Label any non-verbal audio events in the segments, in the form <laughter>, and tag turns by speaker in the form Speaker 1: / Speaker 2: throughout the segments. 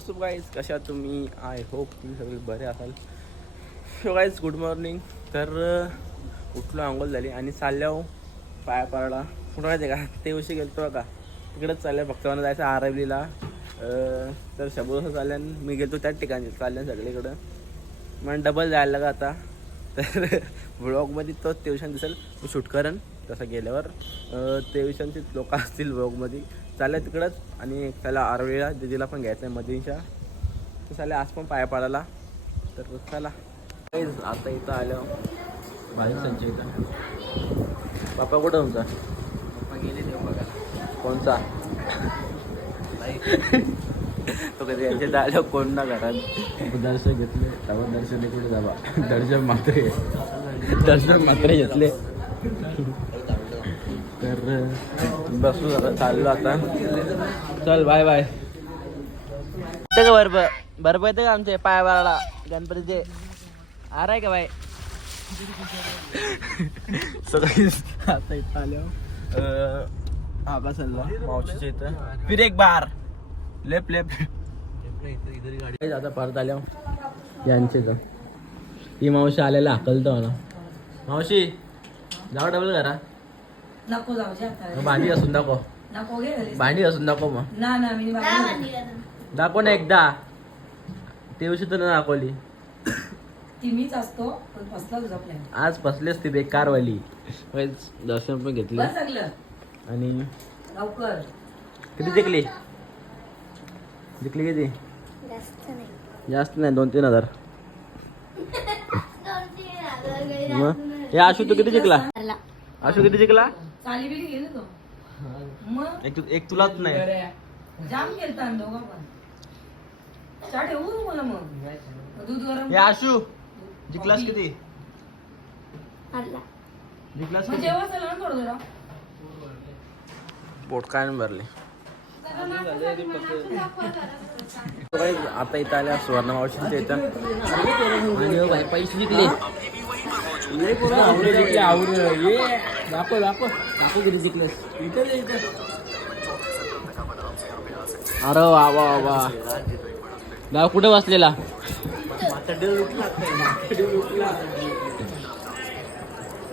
Speaker 1: WhatsApp guys कशा तुम्ही? I hope तुम्ही सगळे बरे असाल. सो गाईज गुड मॉर्निंग तर उठलो आंघोळ झाली आणि चालल्या पाया पाडला कुठं माहिती आहे का? ते दिवशी गेलतो का तिकडंच चालल्या फक्त मला जायचं आरवलीला. तर शंभर चालल्यान मी गेलतो त्याच ठिकाणी चालल्यान सगळीकडं. मग डबल जायला लागा आता. तर ब्लॉगमध्ये तोच ट्युशन दिसेल. मी शूट करेन. तसं गेल्यावर ट्युशनचे लोक असतील ब्लॉगमध्ये चालल्या तिकडंच आणि त्याला आरवळीला दिदीला पण घ्यायचं आहे मदींच्या. तर चालल्या आज पण पाया पाडायला. तर चला. आता इथं आलं. भाई इथं. बापा कुठं तुमचा?
Speaker 2: गेले देव बघायला.
Speaker 1: कोणचा? तो कधी यांच्या आलं कोण ना घरात. दर्शन घेतले तेव्हा दर्शन कुठे जावा. दर्शन मात्र दर्शन मात्र घेतले. तर बसू जरा चाललो आता. चल बाय बाय येतं का बर्फ? बर्फ येतं का आमचे पाया बाळाला गणपतीचे? आर आहे का बाय सगळी आता इथं आलो आबा चालला मावशीच्या इथं. फिर एक बार. लेफ्ट लेफ्ट आता परत आल्या यांचे इथं. ही मावशी आलेला हाकलतो मला मावशी जाऊ डबल करा.
Speaker 3: नको जाऊ आता.
Speaker 1: भांडी असून दाखव.
Speaker 3: नको घे घरी.
Speaker 1: भांडी असून दाखव मग.
Speaker 3: ना ना मी
Speaker 1: दाखव ना एकदा. ते दिवशी तर नाही दाखवली.
Speaker 3: ती मीच असतो पण फसला तुझा प्लॅन
Speaker 1: आज फसली असती बेकारवाली. वाईच दर्शन पण घेतले.
Speaker 3: बस
Speaker 1: आणि?
Speaker 3: लवकर.
Speaker 1: किती जिंकली? जिंकली किती? जास्त नाही. दोन तीन हजार. <laughs> मग? हे आशू तू किती जिंकला? आशू किती जिंकला?
Speaker 3: चाली बिली गेली तो. मग
Speaker 1: एक तू एक तुलाच नाही.
Speaker 3: जाम केलता दोघं पण. चहा ठेवू मला मग. दूध गरम
Speaker 1: हे आशू जिंकलास किती जिंकलास
Speaker 3: मग
Speaker 1: किती
Speaker 3: जेव्हा चला ना थोडं थोडं
Speaker 1: पोट काय नाही भरले. आता इथं आल्या सुवर्ण मावशींच्या इथं आणि हो बाई, पैसे जिंकले. आवरे जिंकले आवरे. ये. दाखव दाखव. दाखव किती जिंकलेस. अरे वा वा वा. दाव कुठे बसलेला?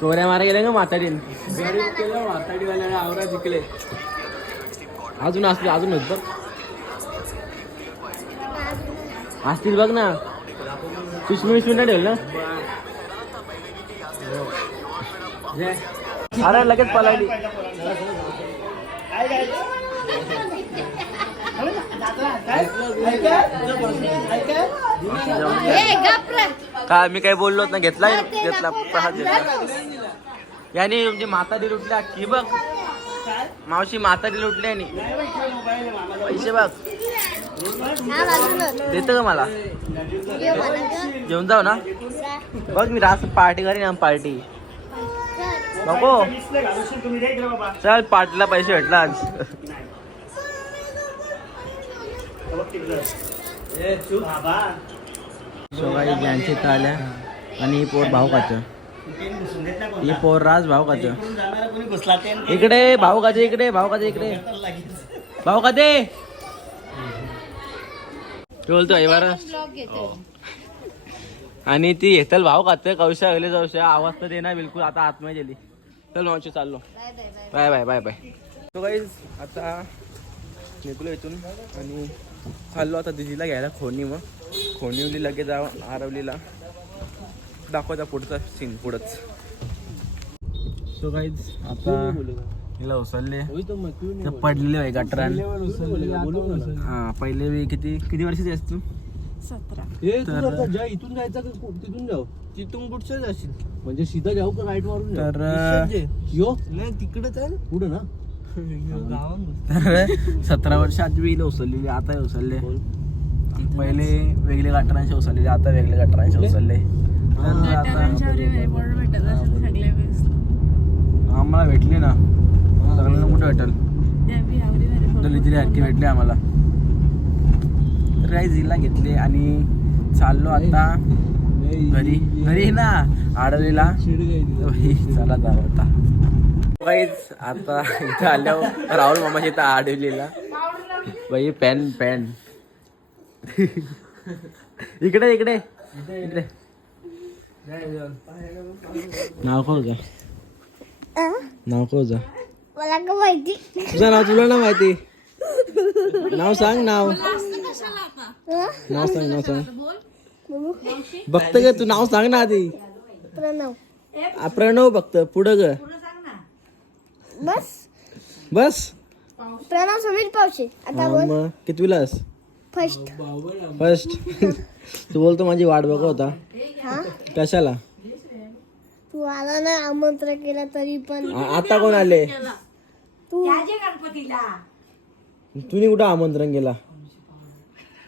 Speaker 1: चोऱ्या मारा गेल्या का माताडीन गरीब केलं माताडीवाल्याने आवरा जिंकले अजून असले अजून बघ. असतील बघ ना. पिशवी पिशवी नाही ठेवलं. ना अरे लगेच पलायली. काय मी काही बोललोच ना घेतला घेतला प्रसाद घेतला. याने म्हणजे म्हातारी लुटल्या की बघ? मावशी म्हातारी लुटली आणि पैसे बघ. देत का मला? घेऊन जाऊ ना? बघ मी रास पार्टी करीन पार्टी. नको. चल पार्टीला पैसे भेटला आज. शिवाई यांची इथं आल्या. आणि ही पोर भाऊ खाचं ही पोर राज भाऊ खाचं इकडे भाऊ खाचे इकडे भाऊ खाचे इकडे. भाऊ खाते बोलतो हे बरं. आणि ती येतल भाव खाते कौशा अगले जाऊशा आवाज तर देणार बिलकुल आता आतमध्ये गेली. चल मावशी चाललो. Bye bye bye. बाय तो गाईज आता निघलो इथून आणि चाललो आता दिदीला घ्यायला खोनी मग खोनीवली लगेच जाऊ आरवलीला. दाखवता पुढचा सीन पुढंच. सो गाईज आता हिला उचलले. ते पडलेले आहे गटरान. हा पहिले किती किती वर्षाची असते तू तर-
Speaker 2: इथून जायचं का कु- तिथून जाऊ.
Speaker 1: तिथून कुठचं जाशील.
Speaker 2: म्हणजे सीधा जाऊ का राईट मारून जाऊ?
Speaker 1: तर
Speaker 2: यो
Speaker 1: नाही तिकडच आहे
Speaker 2: पुढे ना.
Speaker 1: तर सतरा वर्ष आधी मी हिला उचललेली आता उचलले. पहिले वेगळे गटरांचे उचललेले आता वेगळे तर आता आम्हाला भेटली ना. सगळ्यांना कुठे भेटल? दलितरी हक्की भेटले आम्हाला. तर काही जिल्हा घेतले आणि चाललो आता घरी. घरी ना आडवीला चला जाऊ आता. काहीच आता इथं आल्यावर राहुल मामाच्या इथं आडवलीला बाई पॅन पॅन. इकडे इकडे. इकडे नाव काय होतं नाव काय होतं
Speaker 4: मला का माहिती.
Speaker 1: तुझं नाव तुला ना माहिती. नाव सांग नाव. नाव सांग नाव सांग बघत ग तू नाव सांग ना आधी.
Speaker 4: प्रणव.
Speaker 1: आ, प्रणव बघत. पुढं ग.
Speaker 4: बस.
Speaker 1: बस.
Speaker 4: प्रणव समीर पावशे. आता बोल.
Speaker 1: कितवीलास
Speaker 4: फर्स्ट
Speaker 1: फर्स्ट तू बोलतो माझी वाट बघ होता.
Speaker 4: हा?
Speaker 1: कशाला?
Speaker 4: तू आला ना आमंत्रण केलं तरी पण.
Speaker 1: आता कोण आले?
Speaker 4: तू
Speaker 3: गणपतीला.
Speaker 1: तुम्ही कुठं आमंत्रण केला
Speaker 4: मला काय- मला घर काय माहिती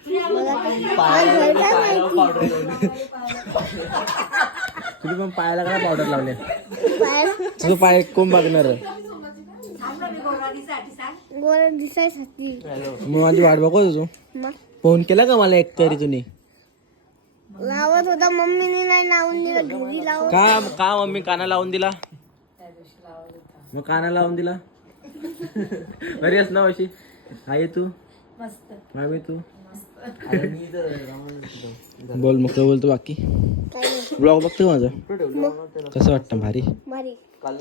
Speaker 1: तुम्ही पण पायाला काय पावडर लावले?
Speaker 4: पाय-
Speaker 1: तुझं पाय कोण बघणार?
Speaker 4: गोरा दिसायसाठी
Speaker 1: मग माझी वाट बघतो तू
Speaker 4: मग?
Speaker 1: फोन केला का मला एक तरी तुम्ही
Speaker 4: लावत होता मम्मीने नाही लावून दिलं घरी लावून
Speaker 1: का का मम्मी काना लावून दिला? मग काना लावून दिला? <laughs> बरी ना अशी आहे तू?
Speaker 3: मस्त.
Speaker 1: मामी तू? बोल मग काय बोलतो बाकी. ब्लॉग बघतो माझा? कसं वाटतं? भारी.
Speaker 4: भारी.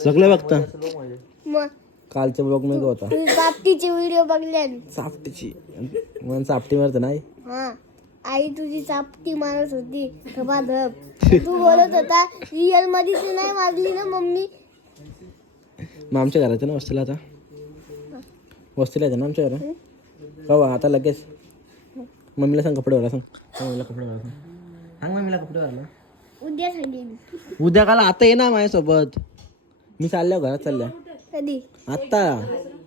Speaker 1: सगळं बघतं.
Speaker 4: मग.
Speaker 1: कालचा ब्लॉगमध्ये होता.
Speaker 4: बाप्तीचे व्हिडिओ बघले.
Speaker 1: सापटीची. मग सापटी मारत नाही?
Speaker 4: हा. आई तुझी चापटी मारत होती. धबाधब तू बोलत होता रिअलमध्ये ती नाही वाजली ना मम्मी?
Speaker 1: मग आमच्या घरात ना वस्तीला आता. वस्तीला येते ना आमच्या घरात हो आता लगेच. मम्मीला सांग कपडे भरा सांग. मम्मीला कपडे भरा सांग. सांग मम्मीला कपडे भरायला
Speaker 4: उद्या सांगेन
Speaker 1: उद्या काल आता ये ना माझ्यासोबत. मी चालल्या घरात चालल्या.
Speaker 4: कधी?
Speaker 1: आत्ता.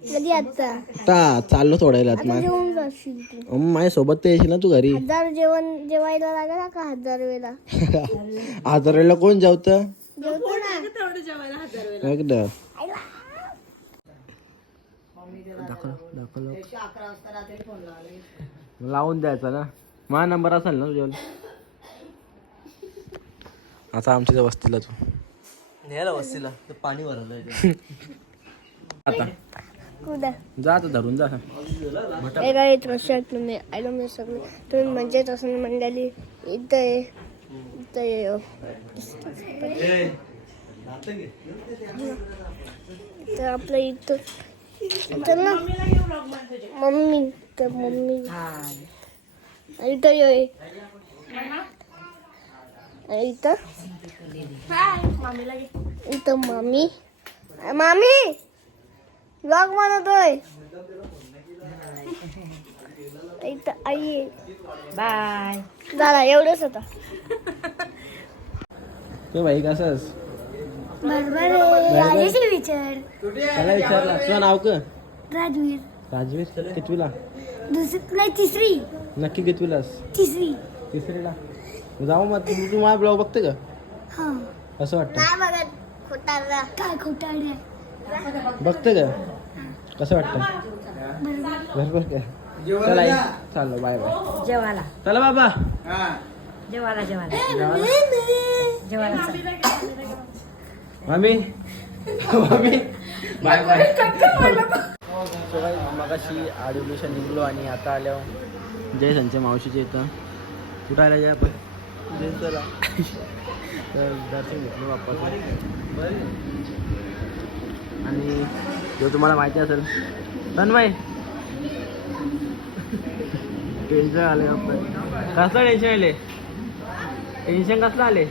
Speaker 4: कधी आता
Speaker 1: आता चाललो सोडायला आता
Speaker 4: जाशील तू.
Speaker 1: माझ्यासोबत तर येशील ना तू घरी.
Speaker 4: हजार जेवण जेवायला लागला का हजार वेळा <laughs>
Speaker 1: हजार वेळेला कोण जेवत? एकदा. दाखव दाखव लावून द्यायचा ना. माझा नंबर असेल ना तुझ्यावर? आता आमच्या वस्तीला तू.
Speaker 2: न्यायला वस्तीला. तर पाणी भरलं
Speaker 1: आता.
Speaker 4: कुठं?
Speaker 1: जा आता धरून जा.
Speaker 4: एका नसतात तुम्ही? आलो मी सगळे तुम्ही म्हणजेच असं मंडळी इथं आहे इथं आहे, अं, तर आपलं इथं इथं ना मम्मी तर मम्मी. इथं ये. इथं. इथं मामी. मामी! ब्लॉग बनवतोय. इथं आई.
Speaker 3: बाय.
Speaker 4: झाला एवढंच होता
Speaker 1: तो भाई कसास
Speaker 4: बरोबर विचार.
Speaker 1: त्याला विचारला. तुझं नाव का?
Speaker 4: राजवीर.
Speaker 1: राजवीर कितवीला
Speaker 4: दुसरी नाही तिसरी.
Speaker 1: नक्की कितवीलास?
Speaker 4: तिसरी.
Speaker 1: तिसरीला. जाऊ मग तू तू माझा ब्लॉग बघते का?
Speaker 4: हा.
Speaker 1: असं वाटतं.
Speaker 4: बघत. खोटारला काय खोटारला
Speaker 1: बघते का? कसं वाटतं? बरोबर. का? चला आई. चाललो बाय बाय.
Speaker 3: जेवायला.
Speaker 1: चला बाबा.
Speaker 3: जेवायला जेवायला. जेवायला. चल.
Speaker 1: मामी? मामी? Bye bye. मगाशी आडिवलीच्या निघलो आणि आता आल्यावर जय संच्या मावशीच्या इथं. कुठं आल्या जय आपण? जयंतला. तर दर्शन घेतलं बाप्पाचं. आणि जो तुम्हाला माहिती असेल तन्मय. टेन्शन आले आपण कसं टेन्शन आले टेन्शन कसलं आले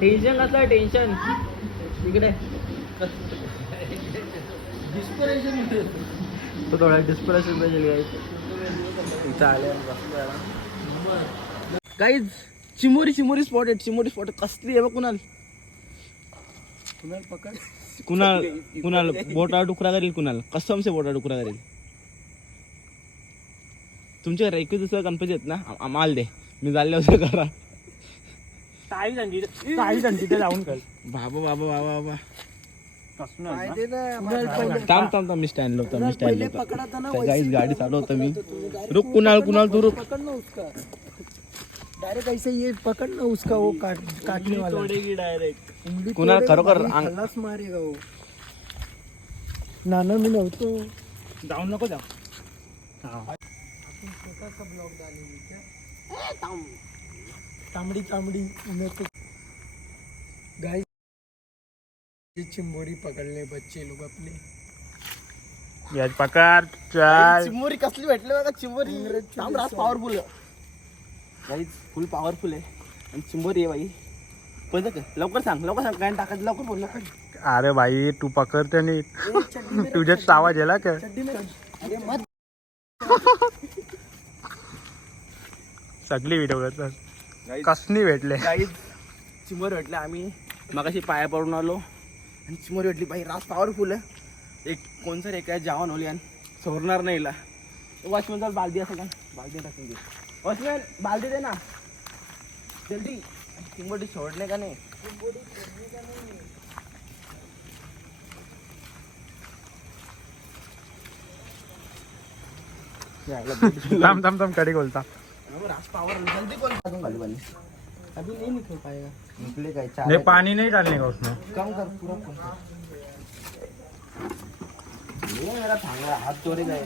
Speaker 1: टेन्शन कसं आहे टेन्शन इकडे तो थोडा डिस्प्रेशन पाहिजे इथं आले काहीच चिमोरी चिमोरी स्पॉट आहे. चिमोरी स्पॉट कसली आहे बघ कुणाल? कुणाल कुणाल <laughs> बोटा टुकरा करेल कुणाल? कसम से बोटा टुकरा करेल? तुमच्या एकवीस दिवसाचा गणपती आहेत ना? आम्हाला दे. मी चालले होते करा
Speaker 2: जाऊन कर
Speaker 1: बाबा बाबा बाबा बाबा. थांब थांब थांब मी स्टँड होता मी स्टँड होता. गाईच गाडी चालू होता मी. रुक कुणाल कुणाल तू रुक.
Speaker 2: डायरेक्ट ऐसे ये पकड़ना उसका वो काट काटने वाला
Speaker 1: डायरेक्ट कुणाल खरोखर
Speaker 2: बाई,
Speaker 1: अंग-
Speaker 2: खल्लास मारेगा वो. नाना मी नव्हतो.
Speaker 1: जाऊन नको जा
Speaker 2: छोटासा ब्लॉग डालेंगे क्या तांबडी तांबड़ी मैं तो गाइस ये चिंबोरी पकड़ले बच्चे लोग अपने
Speaker 5: यार पकार चाल.
Speaker 1: चिंबोरी कसली भेटले बघा चिंबोरी. पॉवरफुल गाईज फुल पॉवरफुल आहे. आणि चिंबोरी आहे बाई. पण का? लवकर सांग लवकर सांग काय टाकायचं लवकर बोल लवकर.
Speaker 5: अरे भाई तू पकडते नी तुझ्याच आवाज याला का?
Speaker 1: अरे मत.
Speaker 5: सगळी व्हिडिओ कसनी भेटले?
Speaker 1: गाईज चिंबोरी भेटले. आम्ही मगाशी पाया पडून आलो. आणि चिंबोरी भेटली. बाई रास पॉवरफुल आहे. एक कोणसर एक जावान ओली आणि सोडणार नाही हिला. वॉचमॅन बालदी असेल का बालदी टाकून दे. वॉचमॅन बालदी दे ना. जल्दी. चिंबोरी सोडणे का नाही?
Speaker 5: थांब थांब थांबकडे बोलता
Speaker 1: अभी नहीं. निकल पाएगा
Speaker 5: नहीं पानी नहीं डालने का उसमें
Speaker 1: कम कर पूरा कम कर. ये मेरा थांगा हाथ चोरी गए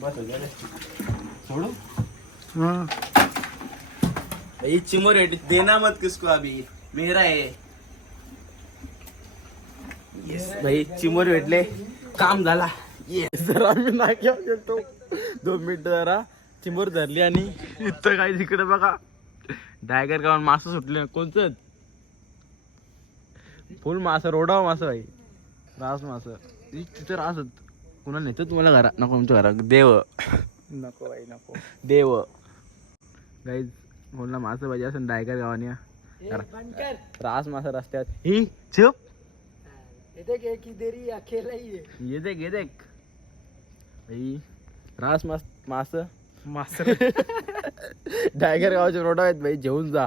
Speaker 1: बस हो गया रे। छोड़ो ये चिमर है देना मत किसको अभी? मेरा है. येस भाई चिमर भेटले. काम झाला. येस जरा आम्ही नाक्यावर गेलतो दोन मिनिटं जरा. चिमोर धरली आणि इथं काही तिकडे बघा. डायगर गावून मासं सुटले. कोणचं फुल मासं रोडाव मासं भाई रास मासं. तिथं रास कुणाला नेतो तुम्हाला घरा? नको आमच्या घरा देव.
Speaker 5: नको भाई नको.
Speaker 1: देव. गाईज कोणला मासं पाहिजे असेल डायगर गावाने. रास मासं रस्त्यात. ही चुप
Speaker 2: ये देख एक देरी अकेला
Speaker 1: ये देख ये देख. भाई रास मास मास.
Speaker 5: मास
Speaker 1: डायगर <laughs> गावाचे रोड आहेत भाई जेवून जा.